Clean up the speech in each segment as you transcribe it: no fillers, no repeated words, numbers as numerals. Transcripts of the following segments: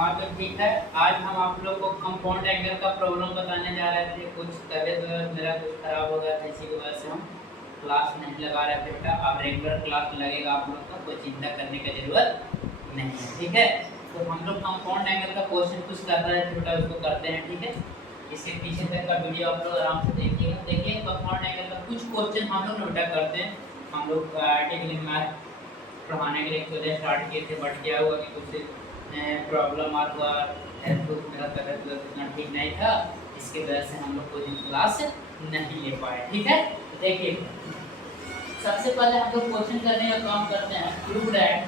हाँ तो ठीक है। आज हम आप लोग को कंपाउंड एंगल का प्रॉब्लम बताने जा रहे थे। कुछ तबीयत मेरा कुछ खराब हो गया था, इसी की वजह से हम क्लास नहीं लगा रहे थे। बेटा अब रेगुलर क्लास लगेगा आप लोग का, कोई चिंता करने की जरूरत नहीं है, ठीक है। तो हम लोग कंपाउंड एंगल का क्वेश्चन कुछ कर रहे थे बेटा, उसको करते हैं, ठीक है। इसके पीछे तक का वीडियो आप लोग आराम से देखिएगा। देखिए कंपाउंड एंगल का कुछ क्वेश्चन हम लोग बेटा करते हैं। हम लोग IIT के लिए मैथ पढ़ाने के लिए पहले स्टार्ट किए थे, बट क्या हुआ कि कुछ प्रॉब्लम आ हुआ, हेल्थ मेरा तबियत उतना ठीक नहीं था, इसकी वजह से हम लोग कोई दिन क्लास नहीं ले पाए, ठीक है। देखिए सबसे पहले हम लोग क्वेश्चन करने का काम करते हैं। प्रूव दैट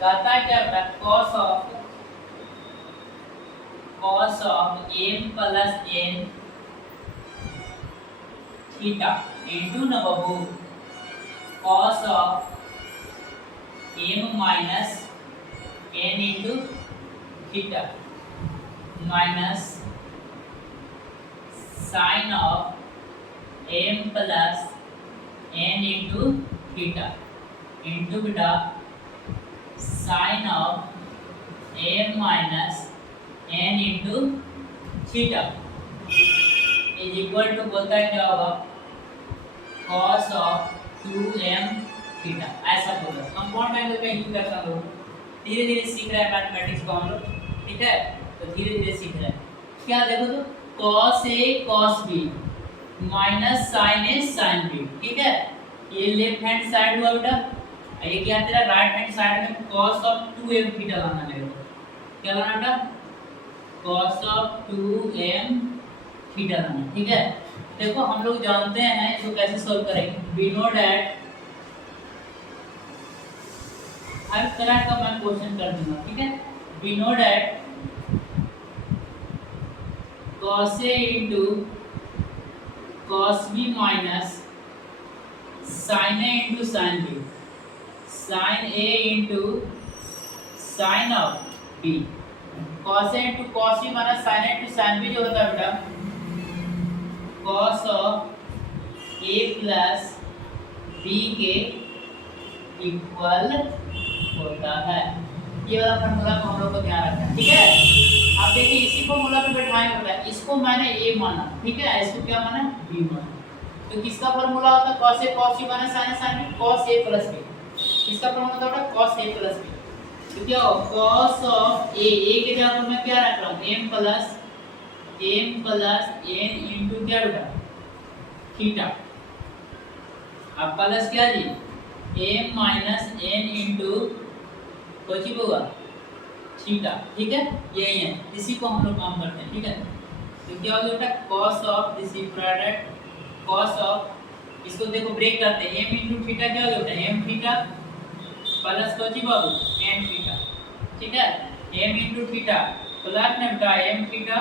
कहता है क्या होता है, cos of m plus n theta into न बाबू cos of m minus n into theta minus sine of m plus n into theta into beta sine of m minus n into theta is equal to बोलता है क्या होगा, cos of 2m theta. ऐसा बोला compound angle का use करता हम लोग धीरे धीरे सीख रहे हैं मैथमेटिक्स को हम लोग, ठीक है। तो धीरे धीरे सीख रहे हैं। क्या देखो तो cos a cos b minus sin a sin b, ठीक है। ये लेफ्ट हैंड साइड हुआ बेटा, ये क्या तेरा राइट हैंड साइड में cos ऑफ 2m थीटा लाना मेरे को। क्या लाना बेटा, cos ऑफ 2m थीटा लाना, ठीक है। देखो हम लोग जानते हैं इसको कैसे सॉल्व करेंगे। वी नो दैट हर तरह का मैं क्वेश्चन कर दूंगा, ठीक है। We know that cos a into cos b minus sin a into sin b, sin a into sin of b, cos a into cos b minus sin a into sin b जो होता है बेटा cos of a plus b के equal होता है। ये वाला formula को हम लोग को ध्यान रखना है, ठीक है। अब देखिए इसी फॉर्मूला पे बैठाएंगे होता है, इसको मैंने a माना, ठीक है, इसको क्या माना, b माना। तो किसका फॉर्मूला होता है, cos a cos b minus sin a sin b, cos a plus b। किसका फॉर्मूला होता है, cos a plus b। तो क्या हो, cos of a के जगह पर मैं क्या रख रहा हूं, m प्लस n इनटू क्या बेटा थीटा। अब प्लस क्या जी, m माइनस n इनटू कुछ होगा थीटा, ठीक है। यही है, इसी को हम लोग काम करते हैं, ठीक है। तो क्या हो गया बेटा cos of this product cos of, इसको देखो ब्रेक करते हैं, m इनटू थीटा क्या हो जाता है, m थीटा प्लस कुछ बाबू n थीटा, ठीक है। m इनटू थीटा प्लस में बेटा m थीटा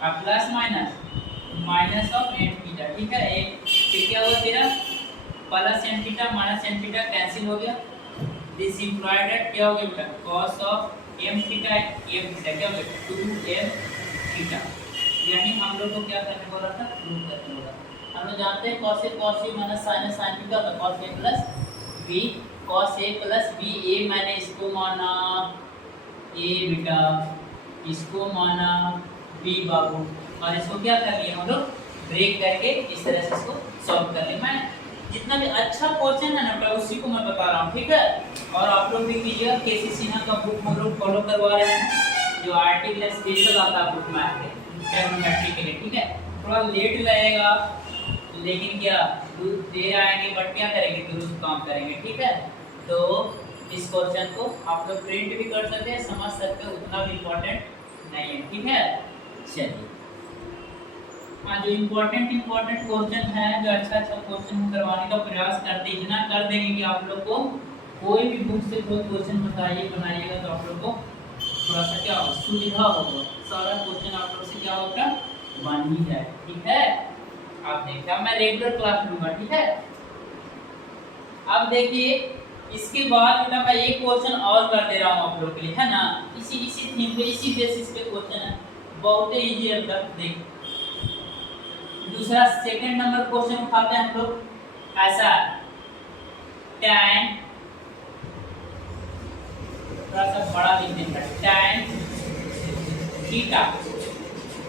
अब plus minus of n theta, ठीक है। एक फिर क्या हुआ तेरा plus n theta minus n theta cancel हो गया। दिस इंप्लाइड दैट क्या हो गया बेटा cos ऑफ m थीटा क्या हो गया 2m थीटा। यानी हम लोग को क्या करने बोला था, प्रूव करने बोला। हम लोग जानते हैं cos a cos b minus sin a sin b का होता है cos a plus b, cos a plus b। a मैंने इसको माना a बेटा, इसको माना b बाबू, और इसको क्या कर लिया हम लोग ब्रेक करके इस तरह से इसको सॉल्व कर लिया। मैं जितना भी अच्छा क्वेश्चन है ना बेटा उसी को मैं बता रहा हूँ, ठीक है। और आप लोग भी कीजिएगा, केसी सिन्हा का बुक हम लोग फॉलो करवा रहे हैं, जो आरटी के लिए स्पेशल आता है बुक मैथ के ट्रिग्नोमेट्री के लिए, ठीक है। थोड़ा लेट लगेगा लेकिन क्या देर आएंगे, बट क्या करेंगे दुरुस्त काम करेंगे, ठीक है। तो इस क्वेश्चन को आप लोग प्रिंट भी कर सकते हैं, समझ सकते हैं, उतना भी इम्पोर्टेंट नहीं है, ठीक है। चलिए हाँ, जो इम्पोर्टेंट क्वेश्चन है, जो अच्छा क्वेश्चन करवाने का प्रयास करते इतना कर देंगे कि आप लोग को कोई भी बुक से कोई क्वेश्चन बनाइएगा तो आप लोग को थोड़ा सा क्या होगा, सुविधा होगा। सारा क्वेश्चन आप लोग से क्या होगा, बन ही जाए, ठीक है। आप देखिए मैं रेगुलर क्लास लूंगा, ठीक है। अब देखिए इसके बाद बेटा मैं एक क्वेश्चन और कर दे रहा हूँ आप लोग के लिए, है ना। इसी थीम पे, इसी बेसिस पे क्वेश्चन है, बहुत ही इजी है। देख दूसरा सेकंड नंबर क्वेश्चन उठाते हैं हम लोग, ऐसा है tan, थोड़ा सा बड़ा लिख देंगे, tan theta,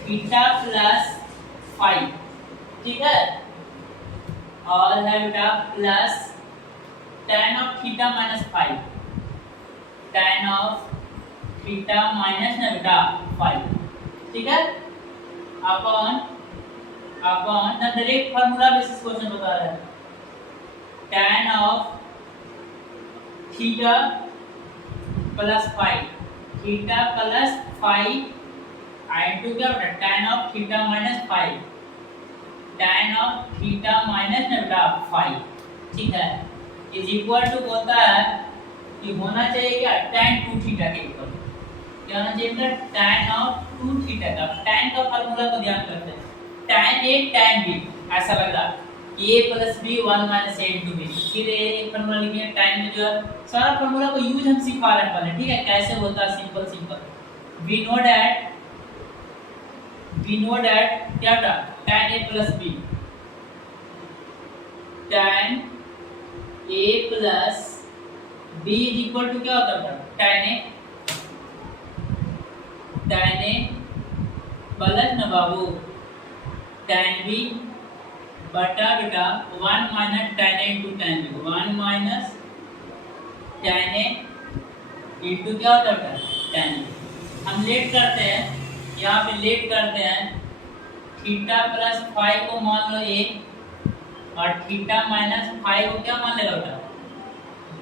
theta plus five, ठीक है। और है बेटा plus tan of theta minus five, tan of theta minus ना बेटा फाइव, ठीक है। अपॉन अपॉन ना डायरेक्ट फार्मूला बेसिस क्वेश्चन बता रहा है, tan of theta plus five, theta plus five into क्या बेटा tan of theta minus five, tan of theta minus ना बेटा फाइव, ठीक है। इज इक्वल टू होता है कि होना चाहिए क्या tan 2 थीटा के इक्वल, क्या होना चाहिए बेटा tan ऑफ 2 थीटा का। tan का फार्मूला को ध्यान करते हैं, tan a tan b, ऐसा लग रहा है कि a plus b 1 minus a into b, फिर एक फार्मूला लिखेंगे tan में जो है सारा फार्मूला को यूज हम सिखा रहे हैं पहले, ठीक है, कैसे होता है simple simple. We know that क्या था tan a plus b, tan a plus b is equal to क्या होता है tan a प्लस ना बाबू tan b बटा बेटा 1 minus tan a into tan b, 1 minus tan a into क्या होता है tan b। हम लेट करते हैं, यहाँ पे लेट करते हैं, थीटा प्लस फाइव को मान लो a और थीटा माइनस फाइव को क्या मान लेगा बेटा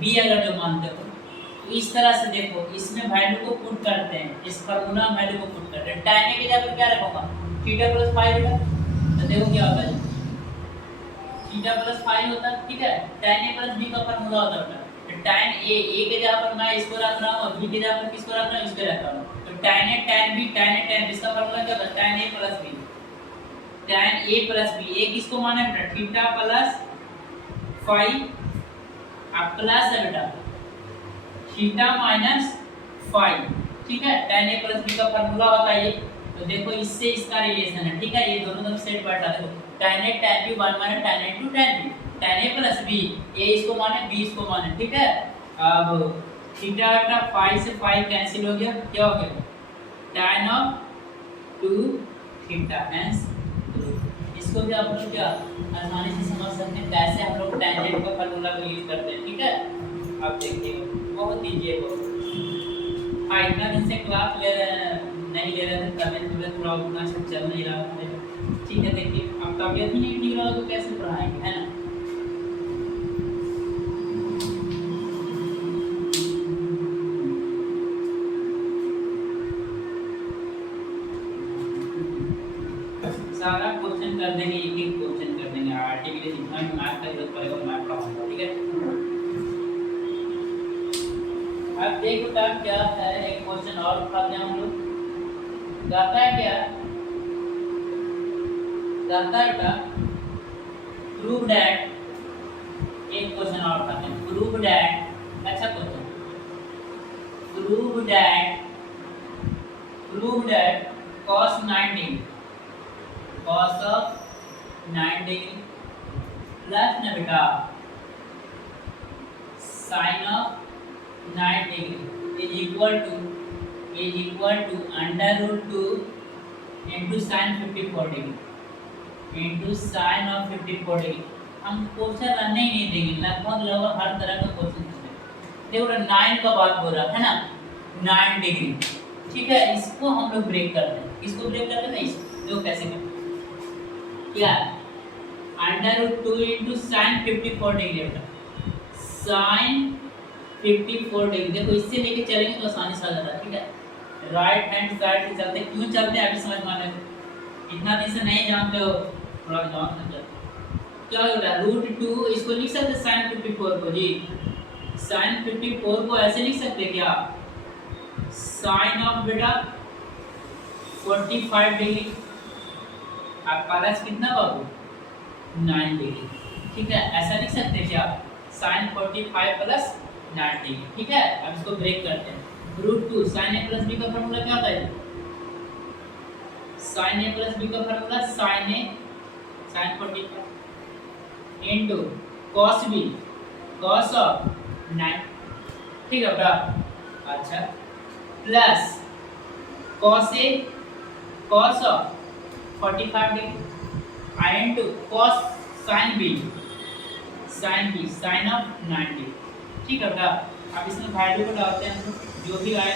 b, अगर जो मानते हो तो इस तरह से देखो, इसमें वैल्यू को पुट करते हैं, इस फार्मूला में वैल्यू को पुट करते हैं। tan a के जगह क्या रखूंगा थीटा प्लस फाइव बेटा, तो देखो क्या होता है थीटा प्लस फाइव होता है, ठीक है। tan a प्लस b का फार्मूला होता है तो tan a के जगह पर मैं इसको रख रहा हूं और b के जगह पर किसको रख रहा हूं इसको रख रहा हूं, तो tan a tan b इसका फार्मूला क्या होता है tan a plus b, tan a plus b, a किसको माने बेटा थीटा प्लस फाइव अब प्लस है बेटा थीटा माइनस फाइव, ठीक है। tan a प्लस b का फार्मूला होता है ये, तो देखो इससे इसका रिलेशन है, ठीक है, ये दोनों तरफ सेट बैठा देखो tan a tan b 1 minus tan a into tan b, tan a plus b, a इसको माने b इसको माने, ठीक है। अब थीटा का 5 से 5 कैंसिल हो गया, क्या हो गया tan ऑफ 2 थीटा, हेंस इसको भी आप लोग क्या आसानी से समझ सकते हैं कैसे हम लोग टेंजेंट का फार्मूला को यूज करते हैं, ठीक है। आप देखिए बहुत ईजी है वो। हाँ, इतना दिन से क्लास नहीं ले रहे थे, तबियत थोड़ा उतना अच्छा चल नहीं रहा था, ठीक है। देखिए अब तबियत ही नहीं ठीक रहा तो कैसे पढ़ाएंगे, है ना। सारा क्वेश्चन कर देंगे, एक एक क्वेश्चन कर देंगे, आरटी के लिए जितना भी मैथ का जरूरत पड़ेगा मैथ पढ़ाऊंगा, ठीक है। अब देखो बेटा क्या है, एक क्वेश्चन और उठाते हैं हम लोग, कहता है क्या, कहता है बेटा प्रूव दैट, एक क्वेश्चन और उठाते हैं, प्रूव दैट, अच्छा question, prove that cos 90 cos of 90 plus ना बेटा sin of 90 is equal to under root 2 into sin 54 degree into sin of 54 degree. हम क्वेश्चन रखने ही नहीं देंगे, लगभग हर तरह का क्वेश्चन है। देखो 9 का बात हो रहा है ना, 9 डिग्री, ठीक है, इसको हम लोग ब्रेक करते हैं, इसको ब्रेक करते हैं ना, इसको देखो कैसे करते हैं, क्या under root 2 into sine 54 degree बेटा, साइन 54 डिग्री, देखो इससे लेके चलेंगे तो आसानी से आ जाता है, ठीक है। राइट हैंड साइड से चलते, क्यों चलते हैं अभी समझ में आने, इतना दिन से नहीं जानते हो, थोड़ा जान सकते क्या होगा रूट 2, इसको लिख सकते साइन 54 को जी, साइन 54 को ऐसे लिख सकते क्या, साइन ऑफ बेटा 45 डिग्री, आप प्लस कितना बाबू 9 डिग्री, ठीक है, ऐसा लिख सकते हैं क्या, साइन 45 प्लस 9 डिग्री, ठीक है। अब इसको ब्रेक करते हैं, root 2 sine A plus B का फॉर्मूला क्या होता है, साइन ए प्लस बी का formula sine A sine 45 into cos B cos of 9, ठीक है बेटा। अच्छा plus cos A cos of 45 degree I into cos sine B sine of 90, ठीक है बेटा। अब इसमें वैल्यू को डालते हैं हम लोग, जो भी आए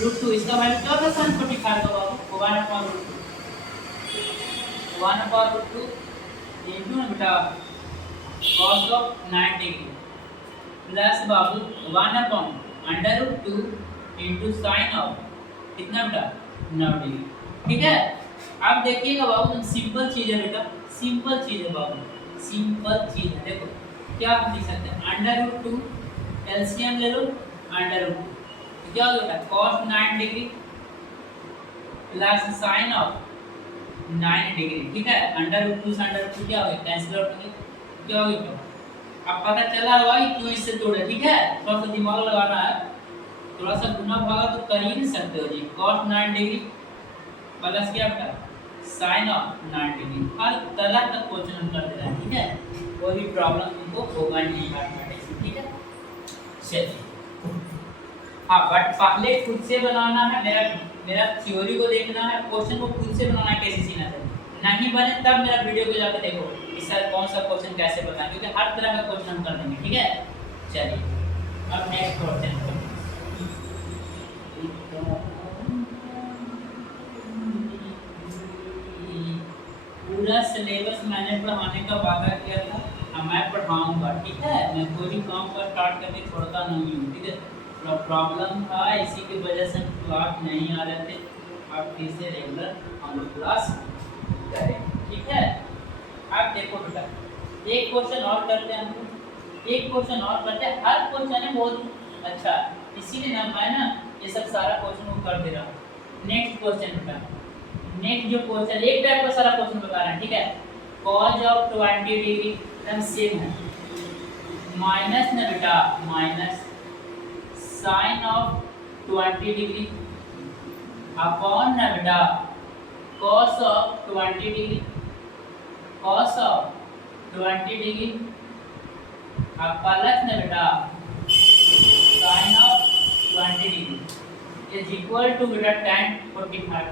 √2, इसका वैल्यू क्या होता है sin 45 का बाबू 1/√2 इनटू बेटा cos of 90 plus Babu 1/√2 into sin of कितना बेटा 90, ठीक है। अब देखिएगा बाबू सिंपल चीज है बेटा, सिंपल चीज है बाबू, सिंपल चीज है। देखो क्या हम लिख सकते हैं √2 एलसीएम ले लो √2 तो क्या हो जाएगा cos 9 degree plus sin of 9 degree, ठीक है। √2 से √2 क्या हो गया कैंसिल आउट हो गया, क्या हो गया अब पता चला होगा कि क्यों इससे तोड़े, ठीक है। थोड़ा सा दिमाग लगाना है, थोड़ा सा गुना भागा तो कर ही नहीं सकते हो जी। cos 9 डिग्री प्लस क्या बेटा sin ऑफ 9 डिग्री, हर तरह का क्वेश्चन हम कर दे रहे हैं, ठीक है। कोई भी प्रॉब्लम तुमको होगा नहीं मैथमेटिक्स में, ठीक है। चलिए हाँ, बट पहले खुद से बनाना है, मेरा थ्योरी को देखना है, क्वेश्चन को खुद से बनाना है कैसे सीना है, नहीं बने तब मेरा वीडियो को जाकर देखो कि सर कौन सा क्वेश्चन कैसे बनाएं, क्योंकि हर तरह का क्वेश्चन हम कर देंगे, ठीक है। चलिए अब नेक्स्ट क्वेश्चन पूरा सिलेबस मैंने पढ़ाने का वादा किया था, मैं पढ़ाऊंगा, ठीक है। मैं कोई भी काम पर स्टार्ट करके छोड़ता नहीं हूँ, ठीक है। थोड़ा प्रॉब्लम था, इसी की वजह से क्लास नहीं आ रहे थे। अब फिर से रेगुलर हम लोग क्लास करें, ठीक है। अब देखो बेटा एक क्वेश्चन और करते हैं हम लोग, एक क्वेश्चन और करते हैं। हर क्वेश्चन है बहुत अच्छा, इसीलिए ना मैं ना ये सब सारा क्वेश्चन को कर दे रहा हूँ। नेक्स्ट क्वेश्चन बेटा, नेक्स्ट जो क्वेश्चन एक टाइप का सारा क्वेश्चन बता रहे हैं, ठीक है। cos ऑफ 20 डिग्री एकदम सेम है, माइनस ना बेटा minus sin of 20 degree upon ना बेटा cos of 20 degree, cos of 20 degree अब प्लस ना बेटा sin of 20 degree is equal to बेटा tan 45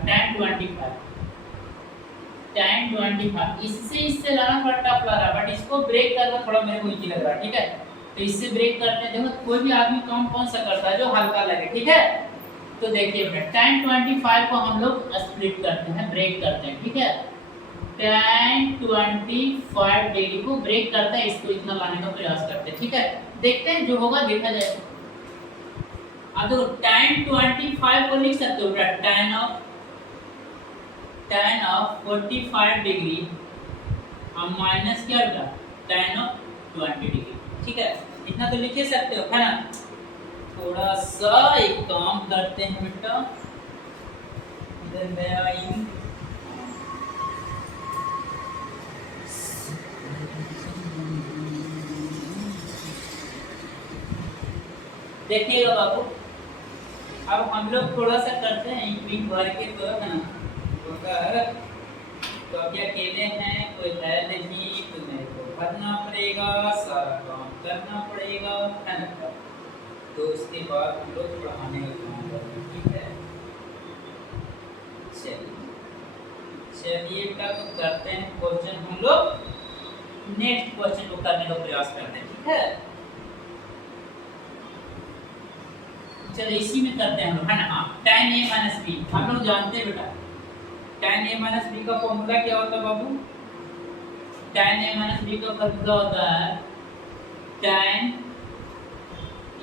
tan 25। इससे लाना थोड़ा टफ लग रहा है, बट इसको ब्रेक करना थोड़ा मेरे को इजी लग रहा है, ठीक है। तो इससे ब्रेक करते हैं। देखो कोई भी आदमी काम कौन सा करता है जो हल्का लगे, ठीक है। तो देखिए बेटा tan 25 को हम लोग स्प्लिट करते हैं, ब्रेक करते हैं, ठीक है। tan 25 डिग्री को ब्रेक करते हैं, इसको इतना लाने का प्रयास करते हैं, ठीक है। देखते हैं जो होगा देखा जाएगा। अब देखो tan 25 को लिख सकते हो बेटा tan ऑफ 45 डिग्री और माइनस क्या बेटा tan ऑफ 20 डिग्री, ठीक है। इतना तो लिख ही सकते हो, है ना। थोड़ा सा एक काम करते हैं बेटा, इधर मैं आई देखिएगा बाबू। अब हम लोग थोड़ा सा करते हैं वीक भर के, तो है ना तो अभी अकेले हैं, कोई है नहीं, तो मेरे को भरना पड़ेगा, सारा काम करना पड़ेगा, है ना। तो उसके बाद हम लोग पढ़ाने का काम करेंगे, ठीक है। चलिए बेटा तो करते हैं क्वेश्चन, हम लोग नेक्स्ट क्वेश्चन को करने का प्रयास करते हैं, ठीक है। चलिए इसी में करते हैं हम लोग, है ना। हाँ tan a माइनस बी हम लोग जानते हैं बेटा, tan a माइनस बी का फॉर्मूला क्या होता है बाबू। tan a माइनस बी का फॉर्मूला होता है tan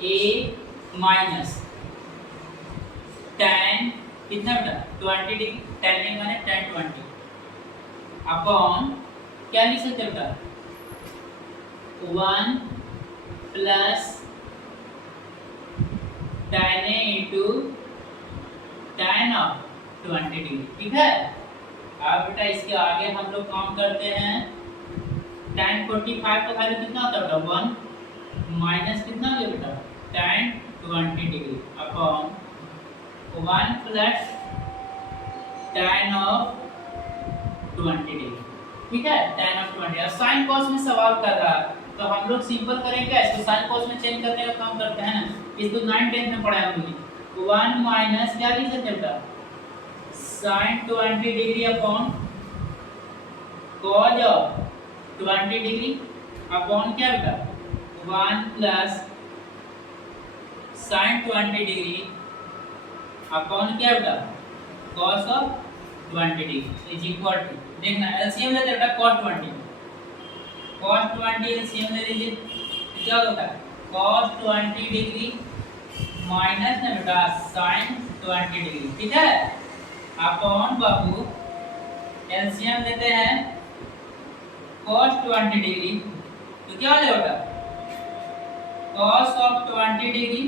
a माइनस tan कितना बेटा 20 डिग्री, tan a माने tan 20 अपॉन क्या लिख सकते बेटा 1 plus tan a into tan of 20 degree, ठीक है। अब बेटा इसके आगे हम लोग काम करते हैं। tan 45 का वैल्यू कितना होता है बेटा 1 माइनस कितना हो गया बेटा tan 20 degree upon 1 plus tan of 20 degree, ठीक है। tan ऑफ 20 और sin cos में सवाल कर रहा है, तो हम लोग सिंपल करें क्या, इसको साइन कॉस में चेंज करने का काम करते हैं ना। इसको 9 10 में पढ़ा है हम लोग। 1 माइनस क्या लिख सकते बेटा, sin 20 degree upon cos 20 degree upon क्या बेटा 1 प्लस sin 20 डिग्री अपॉन क्या बेटा cos 20 degree is equal to, देखना एलसीएम लेते बेटा cos 20 एलसीएम ले लीजिए तो क्या होता है cos 20 डिग्री माइनस ना बेटा sin 20 डिग्री, ठीक है, अपॉन बाबू एलसीएम लेते हैं cos 20 डिग्री तो क्या हो जाएगा बेटा cos ऑफ 20 डिग्री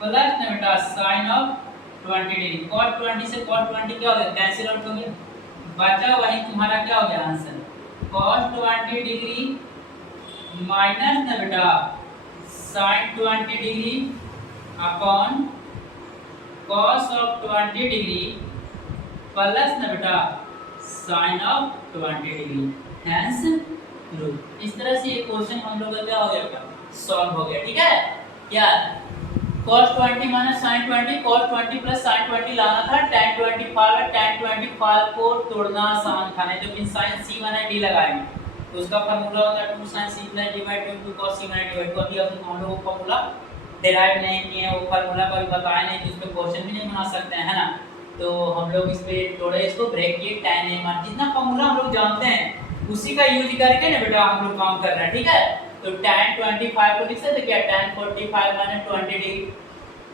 प्लस ना बेटा sin ऑफ 20 डिग्री। cos 20 से cos 20 क्या हो गया, कैंसिल आउट हो गया, बचा वही तुम्हारा क्या हो गया आंसर cos 20 डिग्री माइनस ना बेटा sin 20 degree upon cos of 20 degree plus ना बेटा sin of 20 degree, hence proof. इस तरह से ये क्वेश्चन हम लोग का क्या हो गया, सॉल्व हो गया, ठीक है। क्या cos 20 minus sin 20, cos 20 plus sin 20 लाना था, tan 20 फाल, tan 20 फाल को तोड़ना आसान था, नहीं तो फिर sin c माइनस d लगाएंगे तो उसका फार्मूला होता है 2 sin c plus d by 2 cos c minus d by 2। अभी हम लोग वो फार्मूला डिराइव नहीं किए हैं, वो फार्मूला कभी बताया नहीं कि उस पे क्वेश्चन भी नहीं बना सकते हैं, है ना। तो हम लोग इस पे थोड़े इसको ब्रेक किए, tan a मान जितना फार्मूला हम लोग जानते हैं उसी का यूज करके ना बेटा हम लोग काम कर रहे हैं, ठीक है। तो tan 25 को लिख सकते क्या, tan 45 माइनस 20 डिग्री,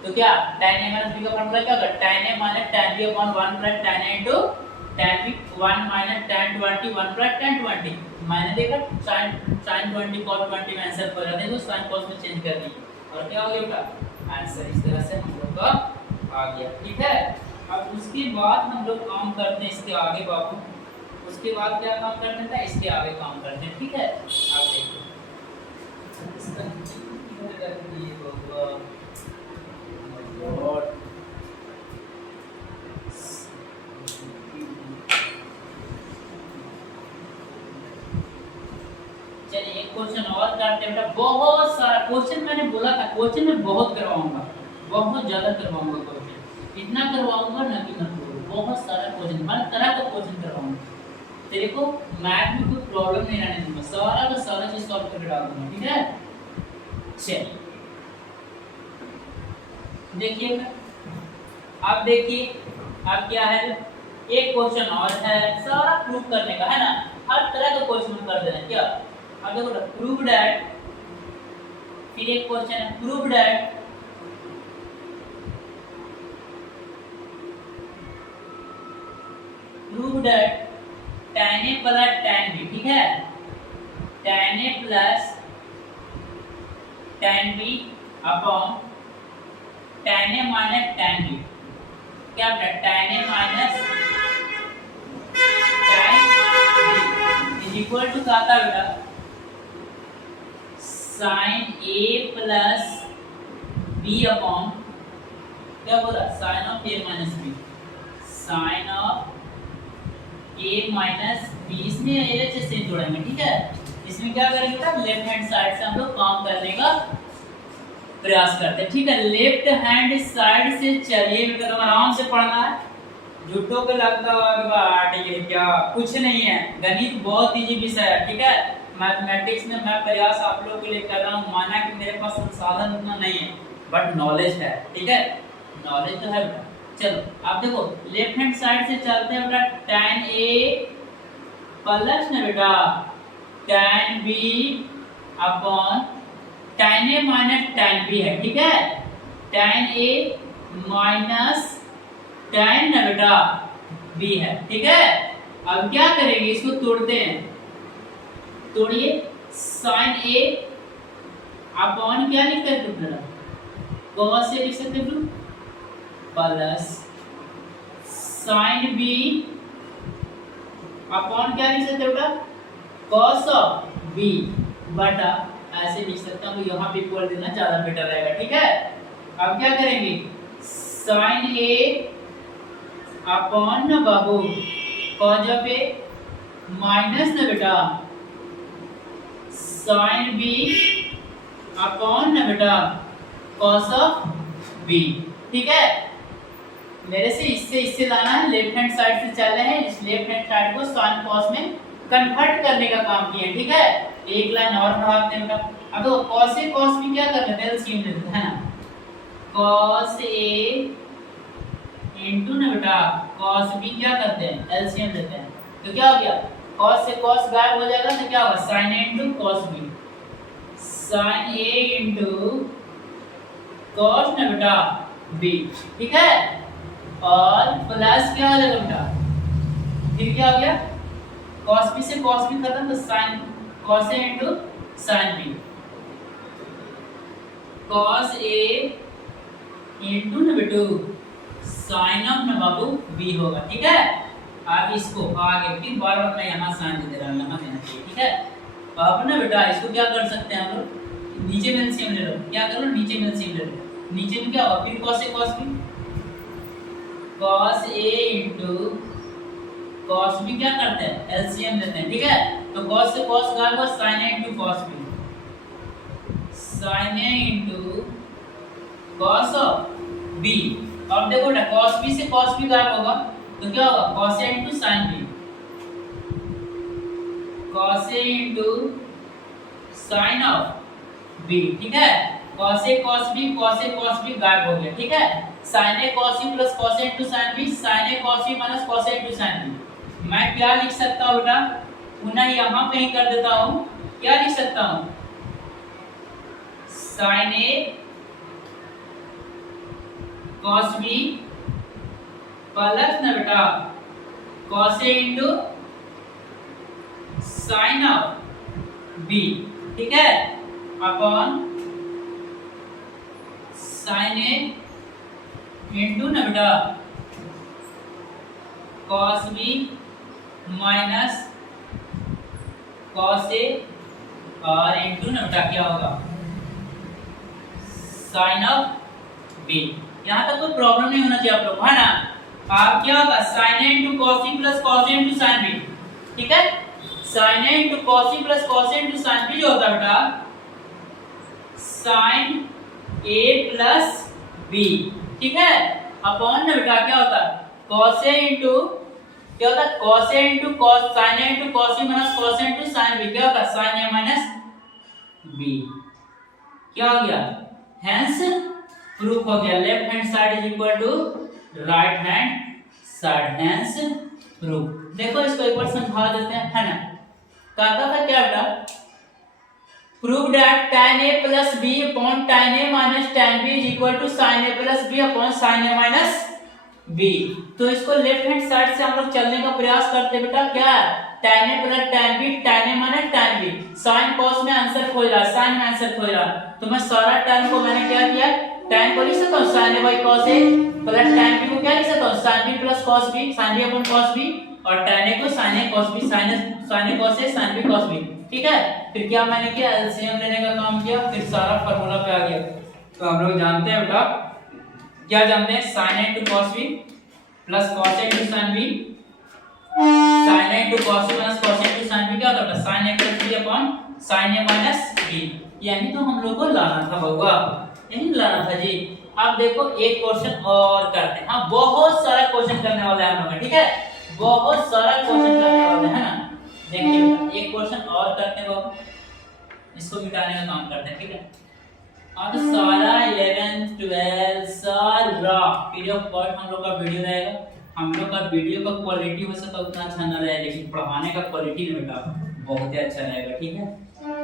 तो क्या tan a माइनस b का फार्मूला क्या होगा, tan a minus tan b upon 1 plus tan a into tan b 1 minus tan 20 1 plus tan 20। मैंने देखा sin 20 cos 20 में आंसर पर रहते तो sin cos में चेंज कर दी और क्या हो गया बेटा आंसर। इस तरह से हम लोग का आ गया, ठीक है। अब उसके बाद हम लोग काम करते हैं इसके आगे बाबू, उसके बाद क्या काम करते हैं, इसके आगे काम करते हैं, ठीक है। आप देखो चलिए एक क्वेश्चन और करते हैं बेटा। बहुत सारा क्वेश्चन मैंने बोला था, क्वेश्चन में बहुत करवाऊंगा, बहुत ज्यादा करवाऊंगा क्वेश्चन, इतना करवाऊंगा ना कि मत बोलो, बहुत सारा क्वेश्चन हर तरह का क्वेश्चन करवाऊंगा। तेरे को मैथ में कोई प्रॉब्लम नहीं रहने दूंगा, सारा का सारा चीज सॉल्व करके डाल दूंगा, ठीक है। चलिए देखिएगा, अब देखिए अब क्या है, एक क्वेश्चन और है, सारा प्रूव करने का है ना, हर तरह का क्वेश्चन कर देना क्या। अब देखो प्रूव दैट, फिर एक क्वेश्चन है prove that tan a plus tan b, ठीक है, tan a plus tan b upon tan a minus tan b, क्या बेटा tan a minus tan b is equal to क्या था बेटा sin a plus b upon क्या बोला sin of a minus b, sin of a minus b, इसमें LHS से जोड़ेंगे, ठीक है। इसमें क्या करेंगे बेटा लेफ्ट हैंड साइड से हम लोग काम करने का प्रयास करते हैं, ठीक है। लेफ्ट हैंड साइड से चलिए बेटा, तो आराम से पढ़ना है, झूठों को लगता होगा ये क्या कुछ नहीं है, गणित बहुत इजी विषय है, ठीक है। मैथमेटिक्स में मैं प्रयास आप लोगों के लिए कर रहा हूँ, माना कि मेरे पास संसाधन उतना नहीं है बट नॉलेज है, ठीक है, नॉलेज तो है बेटा। चलो आप देखो लेफ्ट हैंड साइड से चलते हैं बेटा, tan a प्लस ना बेटा tan b upon tan a minus tan b है, ठीक है, tan a माइनस tan ना बेटा b है, ठीक है। अब क्या करेंगे, इसको तोड़ते हैं, तोड़िए, sin a अपॉन क्या लिख सकते हैं, cos से लिख सकते हैं प्लस sin b अपॉन क्या लिख सकते बेटा cos ऑफ b बटा, ऐसे लिख सकता हूँ, यहाँ पे इक्वल देना ज्यादा बेटर रहेगा, ठीक है। अब क्या करेंगे sin a अपॉन ना बाबू cos ऑफ a माइनस ना बेटा साइन बी अपॉन ना बेटा कॉस ऑफ बी। ठीक है, मेरे से इससे लाना है, लेफ्ट हैंड साइड से चल रहे हैं, इस लेफ्ट हैंड साइड को साइन कॉस में कन्वर्ट करने का काम किया। ठीक है, एक लाइन और बढ़ाते हैं बेटा। अब तो कॉस ए कॉस बी क्या कर लेते हैं, एलसीएम लेते हैं ना, कॉस ए इनटू ना बेटा कॉस बी क्या करते हैं, एलसीएम लेते हैं। तो क्या हो गया, कॉस से कॉस गायब हो जाएगा तो क्या होगा, sine A into cos B, sine A into cos ना बेटा बी। ठीक है, और प्लस क्या हो जाएगा बेटा, फिर क्या हो गया, cos b से cos b खत्म तो sin cos a into sin b, cos a into ना बेटू sin ऑफ ना बाबू b होगा। ठीक है, अब इसको आगे फिर बार-बार मैं यहाँ sin दे रहा हूँ, यहाँ देना चाहिए। ठीक है, अब ना बेटा इसको क्या कर सकते हैं हम लोग, नीचे में एलसीएम ले लो, क्या कर लो नीचे में एलसीएम ले लो, नीचे में क्या होगा, फिर cos a cos b, cos a into cos b क्या करते हैं, एलसीएम लेते हैं। ठीक है, तो cos से cos गायब हुआ, sin a into cos b, sin a into cos b। अब देखो ना cos b से cos b गायब होगा तो क्या होगा, cos a into sin b, cos a into sin of b। ठीक है, cos a cos b गायब हो गया। ठीक है, sin a cos b plus cos a into sin b, sin a cos b minus cos a into sin b। मैं क्या लिख सकता हूँ बेटा, पुनः यहाँ पे ही कर देता हूँ, क्या लिख सकता हूँ, sin a cos b plus ना बेटा cos a into sin of b। ठीक है, अपॉन sin a इनटू ना बेटा cos b minus cos a और इनटू ना बेटा क्या होगा, sin ऑफ b। यहाँ तक कोई प्रॉब्लम नहीं होना चाहिए आप लोग, है ना। आप क्या होगा, sin a into cos a plus cos a into sin b। ठीक है, sin a into cos a plus cos a into sin b जो होता है बेटा sin a प्लस b। ठीक है, अपॉन ना बेटा क्या होता है, cos a इनटू क्या होता है, cos a into cos sin a into cos b minus cos a into sin b, क्या होता है sin a माइनस b। क्या हो गया, हेंस प्रूफ हो गया, left hand side is equal to right hand side, hence proof. देखो इसको एक बार समझा देते हैं, है ना। कहता था क्या बेटा, prove that tan a plus b upon tan a minus tan b is equal to sin a plus b upon sin a minus b। तो इसको लेफ्ट हैंड साइड से हम लोग चलने का प्रयास करते हैं बेटा, क्या tan a plus tan b, tan a minus tan b, sin cos में आंसर खोज रहा, sin में आंसर खोज रहा, तो मैं सारा tan को मैंने क्या किया, tan को लिख सकता हूँ sin a by cos a plus tan b को क्या लिख सकता हूँ, sin b plus cos b, sin b upon cos b, और tan a को sin a cos b, sin a cos a, sin b cos b। ठीक है, फिर क्या मैंने किया, एलसीएम लेने का काम किया, फिर सारा फार्मूला पे आ गया। तो हम लोग जानते हैं बेटा, क्या जानते हैं, sin a into cos b plus cos a into sin b, sin a into cos b minus cos a into sin b क्या होता है, sin a plus b upon sin a minus b। यानी तो हम लोग को लाना था बउआ, यही लाना था जी। अब देखो एक क्वेश्चन और करते हैं, हाँ बहुत सारा क्वेश्चन करने वाले हैं हम लोग, ठीक है, बहुत सारा क्वेश्चन करने वाले हैं ना। देखिए एक क्वेश्चन और करते हैं बाबू, इसको मिटाने का काम करते हैं, ठीक है। अब सारा 11 12 सारा पीडीएफ पार्ट हम लोग का वीडियो रहेगा। हम लोग का वीडियो का क्वालिटी हो सकता उतना अच्छा ना रहे, लेकिन पढ़ाने का क्वालिटी ना बेटा बहुत ही अच्छा रहेगा, ठीक है।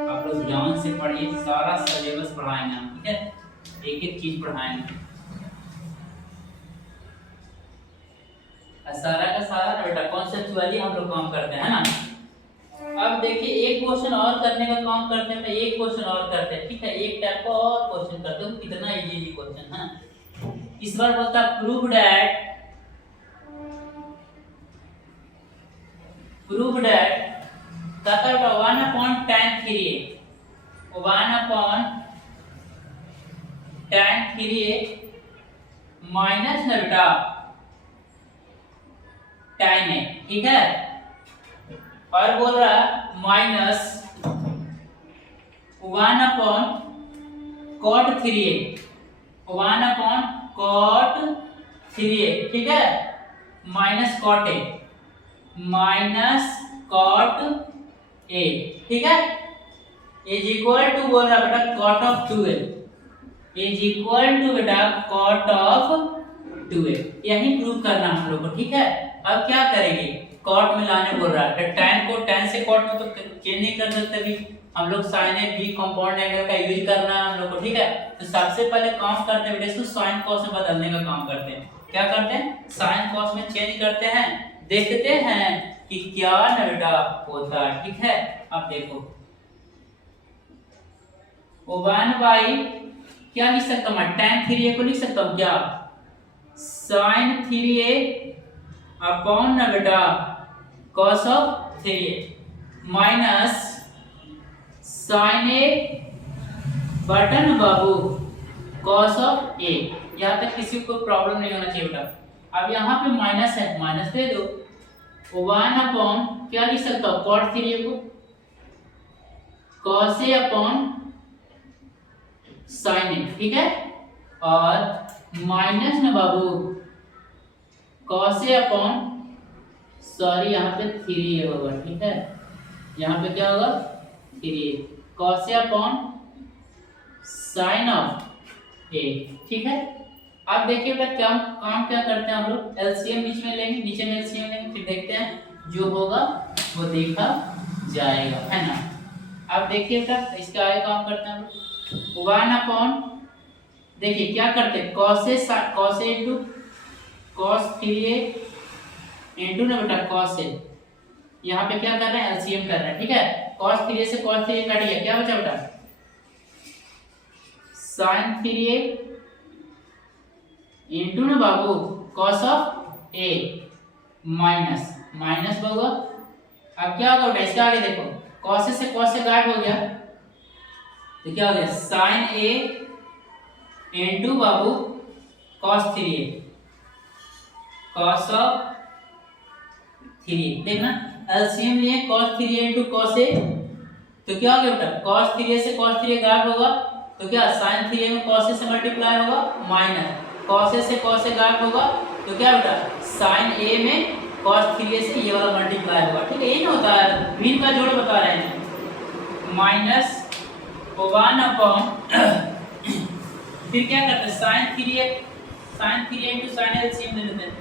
आप लोग ध्यान से पढ़िए, सारा सिलेबस पढ़ाएंगे हम, ठीक है, एक एक चीज पढ़ाएंगे। सारा का सारा ना बेटा कॉन्सेप्चुअली हम लोग काम करते हैं ना। अब देखिए एक क्वेश्चन और करने का काम करते हैं, एक क्वेश्चन और करते हैं, ठीक है, एक टाइप का और क्वेश्चन करते हैं, कितना इजी क्वेश्चन है। इस बार बोलता है प्रूव दैट कहता है 1/tan3a 1/tan3a माइनस ना बेटा tan a, ठीक है, और बोल रहा है minus 1 upon cot 3a, 1 upon cot 3a, ठीक है, minus cot a, minus cot a, ठीक है, इज इक्वल टू बोल रहा बेटा cot of 2a, is equal to बेटा cot ऑफ 2a, यही प्रूव करना हम लोग को, ठीक है। अब क्या करेंगे, cot में लाने बोल रहा है, tan को tan से cot में तो चेंज नहीं कर सकते भी, हम लोग sin a b compound angle का यूज करना है हम लोग को, ठीक है। तो सबसे पहले काम करते हैं बेटा इसको sin cos में बदलने का काम करते हैं। क्या करते हैं, sin cos में चेंज करते हैं, देखते हैं कि क्या ना बेटा होता है, ठीक है। अब देखो 1 बाई क्या लिख सकता हूँ मैं, tan 3a को लिख सकता हूँ क्या, sin 3a अपॉन ना बेटा cos of 3a minus sin a button Babu cos of a। यहाँ तक किसी को प्रॉब्लम नहीं होना चाहिए बेटा। अब यहाँ पे माइनस है, माइनस दे दो, 1 अपॉन क्या लिख सकता हूँ cot 3a को cos a upon sin a, ठीक है, और माइनस ना बाबू cos a अपॉन, सॉरी यहाँ पे 3a होगा, ठीक है, यहाँ पे क्या होगा 3a, cos a upon sin of a, ठीक है। अब देखिए बेटा क्या काम क्या करते हैं हम लोग, एलसीएम बीच में लेंगे, नीचे में एलसीएम लेंगे, फिर देखते हैं जो होगा वो देखा जाएगा, है ना। अब देखिए बेटा इसका आगे काम करते हैं हम लोग, 1 अपॉन, देखिए क्या करते हैं cos a into cos 3a into ना बेटा cos a, यहाँ पे क्या कर रहे हैं एलसीएम कर रहे हैं, ठीक है। cos 3a से cos 3a कट गया, क्या बचा बेटा sin 3a इनटू ना बाबू cos of a minus minus होगा। अब क्या होगा बेटा इसके आगे देखो, cos से cos से गायब हो गया, तो क्या हो गया sin a into Babu cos 3a, cos of 3a, देखना एलसीएम लिए cos 3a into cos a, तो क्या हो गया बेटा cos 3a से cos 3a गायब होगा, तो क्या sin 3a में cos a से मल्टीप्लाई होगा, माइनस cos a से cos a गायब होगा, तो क्या बेटा sin a में cos 3a से ये वाला मल्टीप्लाई होगा, ठीक है। यही होता है, भिन्न का जोड़ बता रहे हैं, माइनस 1 अपॉन फिर क्या करते हैं sin 3a into sin a LCM ले लेते हैं,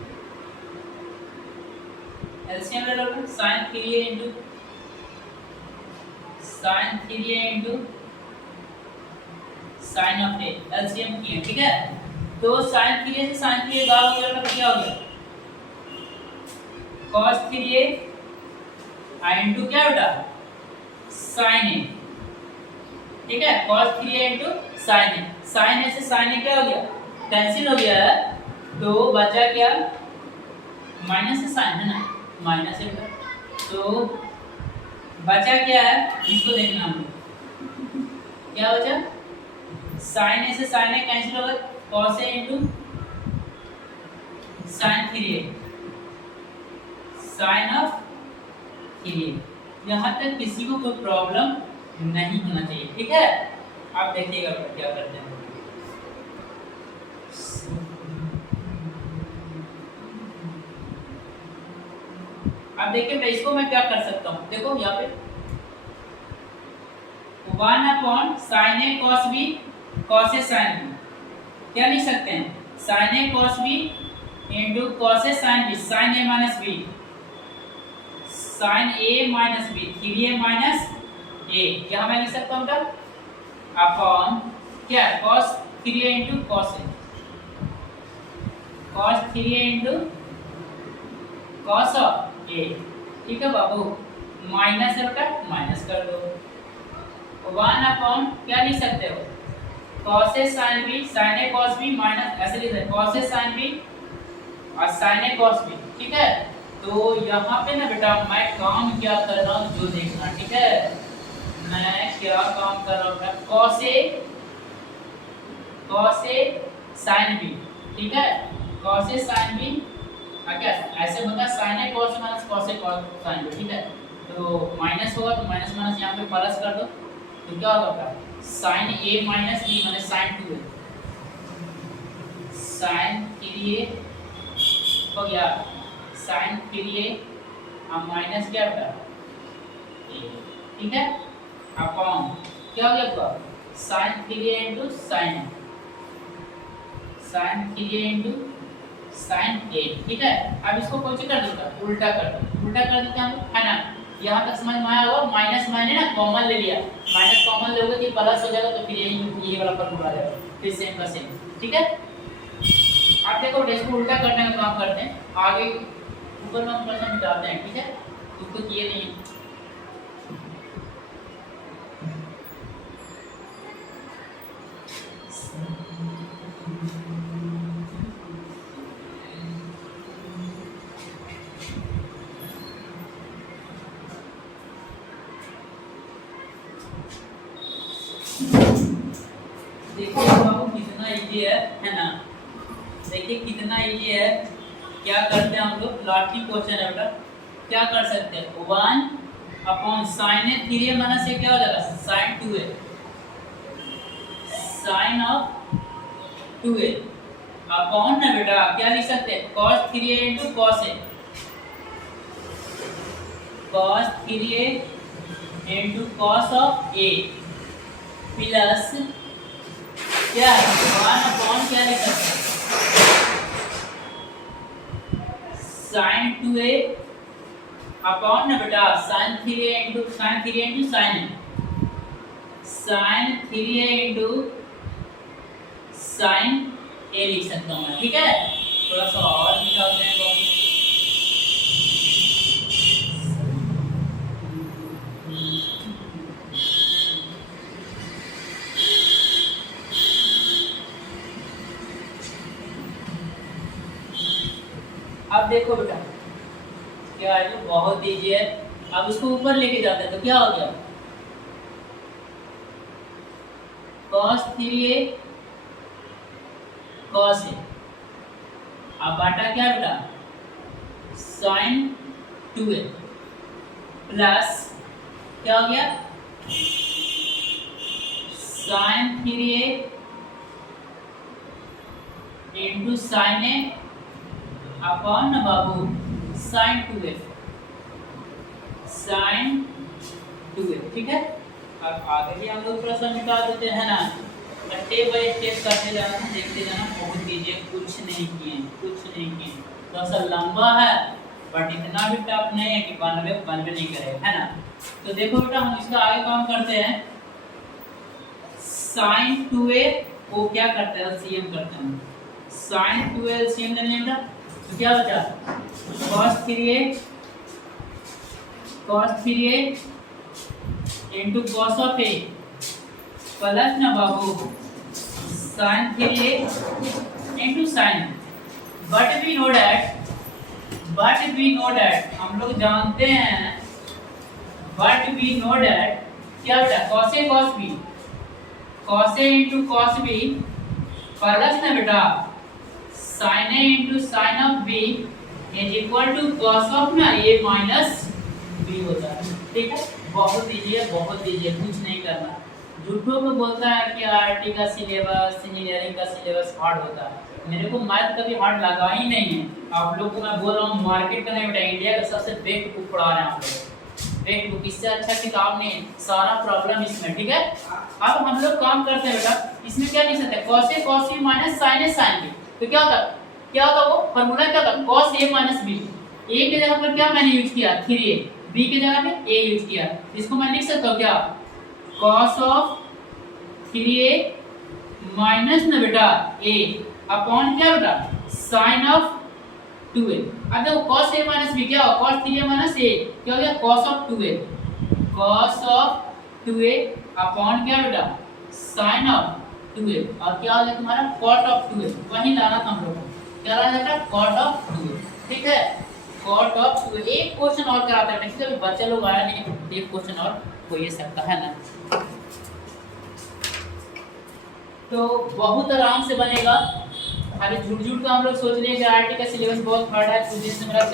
एलसीएम ले लो sin 3a into sin of a, LCM किए, ठीक है। तो sin 3a से sin 3a गायब हो गया तो क्या हो गया cos 3a इनटू क्या बेटा sin a, ठीक है, cos 3a into sin a, sin a से sin a क्या हो गया कैंसिल हो गया है, तो बचा क्या माइनस से sin है ना, माइनस है, तो बचा क्या है इसको देखना हम क्या बचा, sin a से sin a कैंसिल हो गया, cos a into sin 3a, sin of 3a। यहाँ तक किसी को कोई प्रॉब्लम नहीं होना चाहिए, ठीक है। आप देखिएगा क्या करते हैं, अब देखिए इसको मैं क्या कर सकता हूँ, देखो यहाँ पे 1 upon sin a cos b cos a sin b, क्या लिख सकते हैं sin a cos b into cos a sin b, sin a minus b, sin a minus b, 3a minus a, यहाँ मैं लिख सकता हूँ बेटा अपॉन क्या cos 3a into cos a, cos 3a into cos of a, ठीक है बाबू, minus है बेटा माइनस कर दो, 1 अपॉन क्या लिख सकते हो cos a sin b, sin a cos b minus ऐसे लिख सकते cos a sin b और sin a cos b, ठीक है। तो यहाँ पे ना बेटा मैं काम क्या कर रहा हूँ जो देखना, ठीक है, मैं क्या काम कर रहा हूँ cos a sin b, ठीक है, cos a sin b क्या ऐसे होता है sin a cos minus cos a cos sin b, ठीक है। तो माइनस होगा तो माइनस माइनस यहाँ पे प्लस कर दो, तो क्या होगा बेटा साइन ए माइनस बी माने साइन 2a, साइन 3a हो गया साइन 3a और माइनस क्या बेटा a, ठीक है। अपॉन क्या हो गया आपका sine 3a into sine into sine a, ठीक है। अब इसको कौन सी कर देता उल्टा कर देते हम लोग, है ना। यहाँ तक समझ में आया होगा। माइनस मैंने ना कॉमन ले लिया, माइनस कॉमन लोगे तो प्लस हो जाएगा, तो फिर यही वाला फॉर्मूला आ जाएगा, फिर सेम का सेम, ठीक है। आप देखो इसको उल्टा करने का काम करते हैं, आगे ऊपर में हम प्रश्न मिटाते हैं, ठीक है। उसको किए नहीं देखिए बाबू कितना इजी है ना। देखिए कितना इजी है। क्या करते हैं हम लोग, लास्ट क्वेश्चन है बेटा। क्या कर सकते हैं 1 अपॉन साइन ए 3a माइनस से क्या हो जाएगा sign 2a, sign of 2a upon ना बेटा क्या लिख सकते हैं cos 3a into cos a, cos 3a into cos of a plus क्या है 1 अपॉन क्या लिख सकते हैं sin 2a अपॉन ना बेटा sin 3a into sin 3a into sin a, sin 3a into sin a लिख सकता हूं मैं, ठीक है। थोड़ा सा और निकालते हैं तो अब देखो बेटा क्या है, जो बहुत इजी है। अब इसको ऊपर लेके जाते हैं तो क्या हो गया cos 3a cos a, अब बाटा क्या बेटा sin 2a प्लस क्या हो गया sin 3a into sin a upon ना बाबू sin 2a, sin 2a, ठीक है। अब आगे भी हम लोग प्रश्न निकाल देते हैं ना, स्टेप बाय स्टेप करते जाना, देखते जाना। बहुत इजी, कुछ नहीं किए। थोड़ा सा लंबा है बट इतना भी टफ नहीं है कि बनवे नहीं करेगा, है ना। तो देखो बेटा हम इसका आगे काम करते हैं। sin 2a को क्या करते हैं एलसीएम करते हैं, sin 2a एलसीएम ले लेंगे तो क्या बचा cos 3a into cos of a plus ना बाबू sin 3a into sin, but we know that हम लोग जानते हैं but we know that क्या बेटा cos a into cos b plus ना बेटा sin a into sin of b is equal to cos of ना a minus b होता है, ठीक है। बहुत इजी है, कुछ नहीं करना। झूठों को बोलता है कि आरटी का सिलेबस इंजीनियरिंग का सिलेबस हार्ड होता है, मेरे को मैथ कभी हार्ड लगा ही नहीं है। आप लोग को मैं बोल रहा हूँ मार्केट का नहीं बेटा, इंडिया का सबसे बेस्ट बुक पढ़ा रहे हैं आप लोग, बेस्ट बुक, इससे अच्छा किताब नहीं, सारा प्रॉब्लम इसमें, ठीक है। अब हम लोग काम करते हैं बेटा, इसमें क्या लिख सकते हैं cos a cos b minus sin a sin b, तो क्या होता वो फार्मूला क्या था cos a minus b, a के जगह पर क्या मैंने यूज किया 3a, b के जगह पे a यूज किया, इसको मैं लिख सकता हूँ क्या cos of 3a माइनस ना बेटा a अपॉन क्या बेटा sin of 2a। अब देखो cos a minus b क्या हो cos 3a minus a क्या हो गया cos of 2a, cos of 2a upon क्या बेटा sin of 2a, और क्या हो गया तुम्हारा cot of 2a, वही लाना था हम लोग को, क्या लाना था cot of 2a, ठीक है। cot of 2a एक क्वेश्चन और कराते हैं, ठीक है। बच्चे लोग आया नहीं, एक क्वेश्चन और हो ये सकता है ना, तो बहुत आराम से बनेगा। अरे झूठ का हम लोग सोच रहे हैं कि आरटी का सिलेबस बहुत हार्ड है, कुछ दिन से मेरा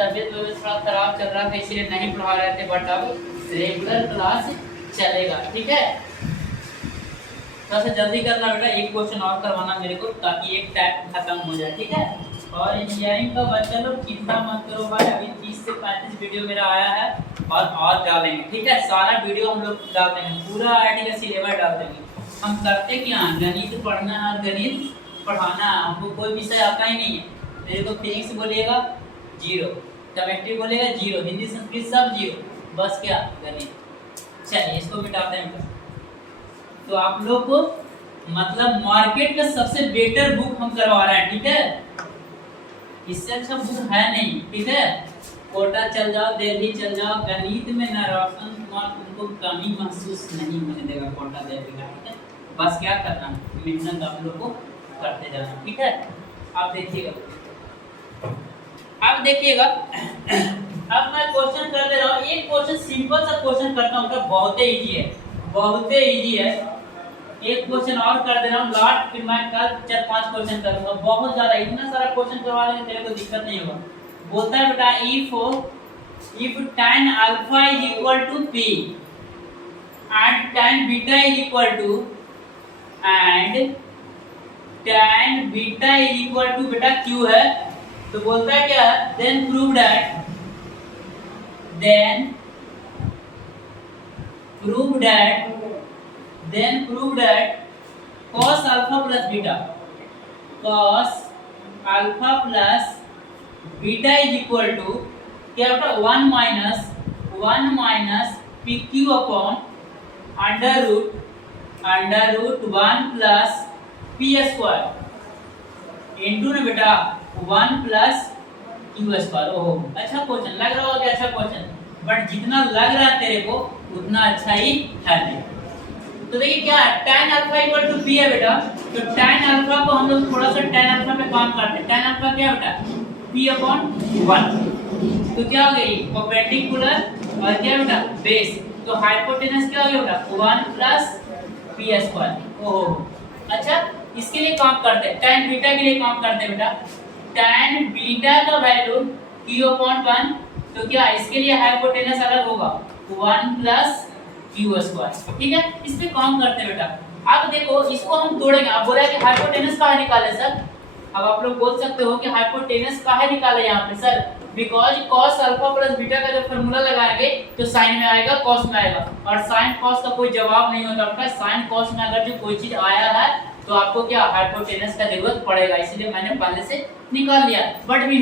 तबियत थोड़ा खराब चल रहा था इसलिए नहीं पढ़ा रहे थे, बट अब रेगुलर क्लास चलेगा। ठीक है, थोड़ा सा जल्दी करना बेटा, एक क्वेश्चन और करवाना मेरे को ताकि एक टाइम खत्म हो जाए। ठीक है, और इंजीनियरिंग का बच्चा लोग चिंता मत करो भाई, अभी 30 से 35 वीडियो मेरा आया है और डालेंगे। ठीक है, सारा वीडियो हम लोग डाल देंगे, पूरा आईटी का सिलेबस डाल देंगे। हम करते क्या, गणित पढ़ना है, गणित पढ़ाना, हमको कोई विषय आता ही नहीं है। मेरे को फिजिक्स बोलिएगा 0, केमिस्ट्री बोलेगा 0, हिंदी संस्कृत सब 0, बस क्या गणित। चलिए इसको मिटाते हैं। तो आप लोग को मतलब मार्केट का सबसे बेटर बुक हम करवा रहे हैं। ठीक है, इससे अच्छा बुक है नहीं। ठीक है, कोटा चल जाओ, दिल्ली चल जाओ, गणित में ना रोशन कुमार तुमको कमी महसूस नहीं होने देगा कोटा दिल्ली का। ठीक है, बस क्या करना, मेहनत आप लोग को करते जाना। ठीक है, आप देखिएगा, अब देखिएगा, अब मैं क्वेश्चन कर दे रहा हूँ। एक क्वेश्चन सिंपल सा क्वेश्चन करता हूँ, बहुत ही इजी है, बहुत ही इजी है। एक क्वेश्चन और कर दे रहा हूँ लास्ट, फिर मैं कल 4-5 क्वेश्चन करूंगा। बहुत ज्यादा, इतना सारा क्वेश्चन करवा लेंगे तेरे को दिक्कत नहीं होगा। बोलता है बेटा if tan alpha is equal to p and tan beta is equal to बेटा q है, तो बोलता है क्या, then prove that cos alpha plus beta is equal to क्या बेटा 1 minus pq upon under root 1 plus p square into ना बेटा 1 plus q square। ओहो, अच्छा क्वेश्चन लग रहा होगा कि अच्छा क्वेश्चन, बट जितना लग रहा है तेरे को उतना अच्छा ही है नहीं। तो देखिए क्या है, tan alpha equal to p है बेटा, तो tan अल्फा को हम लोग थोड़ा सा tan अल्फा पे काम करते हैं। tan अल्फा क्या बेटा, p अपॉन 1, तो क्या हो गई परपेंडिकुलर और क्या बेटा बेस, तो हाइपोटेनस क्या हो गया बेटा 1 प्लस p स्क्वायर। ओहो, अच्छा इसके लिए काम करते हैं, tan बीटा के लिए काम करते हैं बेटा। tan बीटा का वैल्यू q अपॉन 1, तो क्या इसके लिए हाइपोटेनस अलग होगा 1 प्लस q स्क्वायर। ठीक है, इस पे काम करते हैं बेटा। अब देखो इसको हम तोड़ेंगे। आप बोला कि हाइपोटेनस कहाँ निकाले सर, अब आप लोग बोल सकते हो कि हाइपोटेनस कहाँ निकाले यहाँ पे sir, because cos alpha plus beta का जब फार्मूला लगाएंगे तो साइन में आएगा, cos में आएगा, और साइन cos का कोई जवाब नहीं होता आपका। साइन cos में अगर जो कोई चीज आया है तो आपको क्या हाइपोटेनस का जरूरत पड़ेगा, इसलिए मैंने पहले से निकाल लिया। बट वी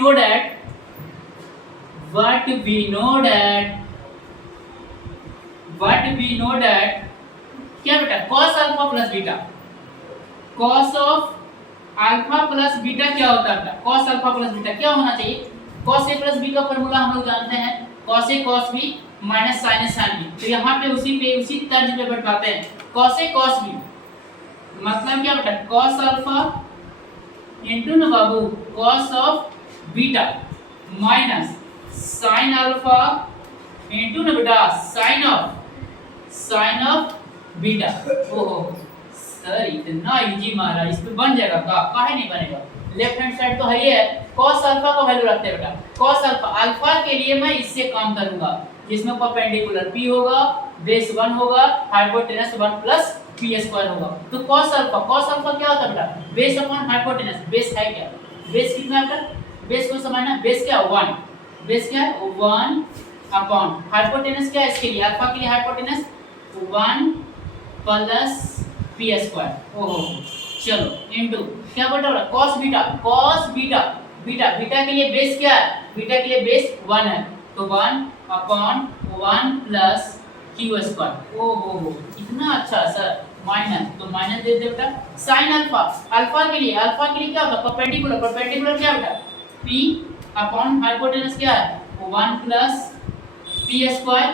नो दैट क्या बेटा cos alpha plus beta, cos of alpha plus beta क्या होता है बेटा, cos अल्फा प्लस बीटा क्या होना चाहिए, cos a प्लस b का फार्मूला हम लोग जानते हैं, cos a cos b minus sin a sin b। तो यहाँ पे उसी तर्ज पे बैठाते हैं, cos a cos b मतलब क्या बेटा cos अल्फा इनटू ना बाबू cos of beta minus sin alpha into ना बेटा sin ऑफ बीटा। ओहो सर इतना इजी मारा, इस पे बन जाएगा का, काहे नहीं बनेगा। लेफ्ट हैंड साइड तो है ही है, cos अल्फा का वैल्यू रखते हैं बेटा, cos अल्फा के लिए मैं इससे काम करूंगा जिसमें परपेंडिकुलर p होगा, बेस 1 होगा, हाइपोटेनस 1 प्लस p स्क्वायर होगा। तो cos अल्फा क्या होता है बेटा, बेस अपॉन हाइपोटेनस। बेस है क्या, बेस कितना है बेटा, बेस को समझना, बेस क्या 1, बेस क्या है 1 अपॉन हाइपोटेनस क्या है इसके लिए, अल्फा के लिए हाइपोटेनस 1 प्लस p स्क्वायर। ओहो चलो इनटू क्या बेटा cos बीटा के लिए बेस क्या है, बीटा के लिए बेस 1 है, तो 1 अपॉन 1 प्लस q स्क्वायर। ओहो इतना अच्छा सर, माइनस, तो माइनस दे दे बेटा। sin अल्फा के लिए क्या होता है परपेंडिकुलर क्या बेटा p अपॉन हाइपोटेनस क्या है 1 प्लस p स्क्वायर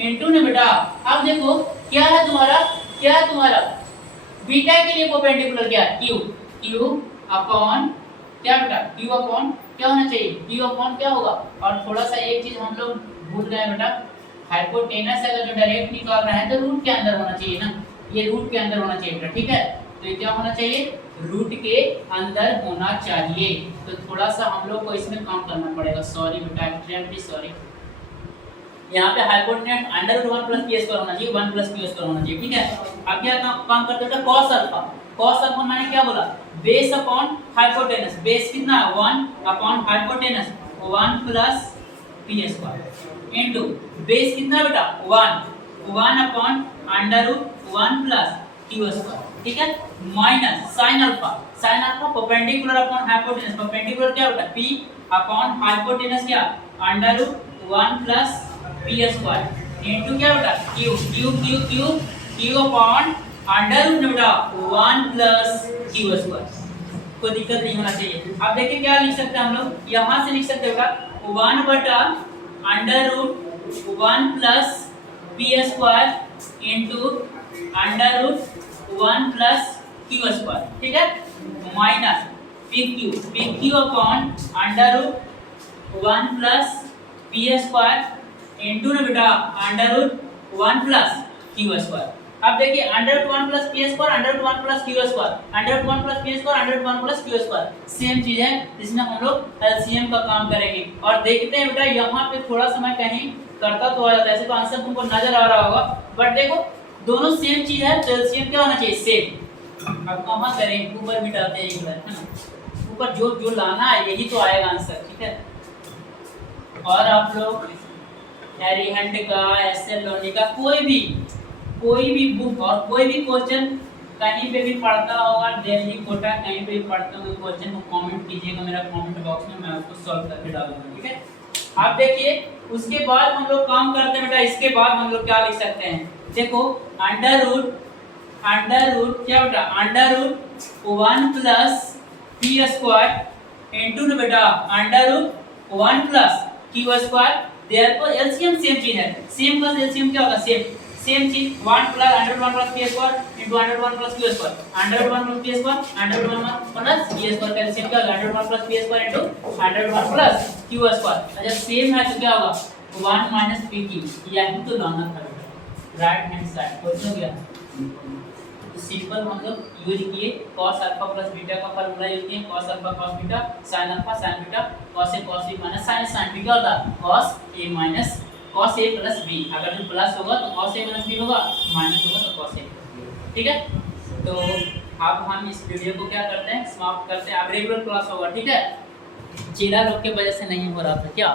इनटू ने बेटा। अब देखो क्या है तुम्हारा बीटा के लिए परपेंडिकुलर क्या है q अपॉन क्या बेटा q अपॉन क्या होना चाहिए, q अपॉन क्या होगा। और थोड़ा सा एक चीज हम लोग भूल गए बेटा, हाइपोटेनस अगर जो डायरेक्ट निकाल रहे हैं तो रूट के अंदर होना चाहिए ना, ये रूट के अंदर होना चाहिए बेटा। ठीक है, तो ये क्या होना चाहिए, रूट के अंदर होना चाहिए। तो थोड़ा सा हम लोग को इसमें काम करना पड़ेगा, सॉरी बेटा एक्चुअली सॉरी, यहाँ पे hypotenuse under root 1 plus P square होना चाहिए, 1 प्लस पी स्क्वायर होना चाहिए, ठीक है। अब क्या काम करते हैं cos अल्फा। cos अल्फा माने क्या बोला, बेस अपॉन हाइपोटेनस। बेस कितना है 1 upon hypotenuse 1 plus P square into base कितना बेटा 1 upon under root 1 plus Q square, ठीक है, minus sin alpha. sin alpha perpendicular upon hypotenuse. Perpendicular क्या होता है p अपॉन हाइपोटेनस क्या under root 1 plus P square into क्या बेटा q अपॉन अंडर रूट बेटा 1 प्लस क्यू स्क्वायर। कोई दिक्कत नहीं होना चाहिए। अब देखिए क्या लिख सकते हैं हम लोग, यहां से लिख सकते हैं बेटा 1 बटा under root 1 plus P square into under root 1 plus Q square, ठीक है, minus P Q upon under root 1 plus P square into ना बेटा under root 1 plus Q square. अब देखिए under root 1 plus P square under root 1 plus Q square, under root 1 plus P square under root 1 plus Q square same चीज है, इसमें हम लोग LCM का काम करेंगे। और देखते हैं बेटा यहाँ पे थोड़ा समय कहीं करता तो आ जाता है, ऐसे तो आंसर तुमको नजर आ रहा होगा, बट देखो दोनों सेम चीज है तो एलसीएम क्या होना चाहिए सेम। अब कहाँ करें, ऊपर मिटाते हैं एक बार, है ना, ऊपर जो जो लाना है यही तो आएगा आंसर, ठीक है। और आप लोग एरिहंट का एसएल लोनी का कोई भी बुक और कोई भी क्वेश्चन कहीं पे भी पढ़ता होगा, दिल्ली कोटा कहीं पे भी पढ़ते हो क्वेश्चन को कमेंट कीजिएगा मेरा कमेंट बॉक्स में, मैं उसको सॉल्व करके डालूंगा, ठीक है। आप देखिए उसके बाद हम लोग काम करते हैं बेटा, इसके बाद हम लोग क्या लिख सकते हैं, देखो अंडर रूट क्या बेटा under root 1 plus P square into ना बेटा under root 1 plus Q square. Therefore LCM same चीज है, सेम प्लस एलसीएम क्या होगा सेम चीज 1 plus under root 1 plus P square into under root 1 plus Q square, under root 1 plus P square under root 1 plus P square का LCM क्या होगा under root 1 plus P square into under root 1 plus Q square. अच्छा same है तो क्या होगा 1 minus P Q, यही तो लाना था बेटा राइट हैंड साइड, क्वेश्चन हो गया। सिंपल हम लोग यूज किए cos अल्फा प्लस बीटा का फार्मूला यूज किए, cos alpha cos beta sin alpha sin beta cos a cos b minus sin b क्या होता है cos a minus cos a plus b। अगर जो प्लस होगा तो cos a माइनस b होगा, माइनस होगा तो cos a, ठीक है। तो अब हम इस वीडियो को क्या करते हैं समाप्त करते हैं। अब रेगुलर क्लास होगा, ठीक है, चेला लोग के वजह से नहीं हो रहा था क्या।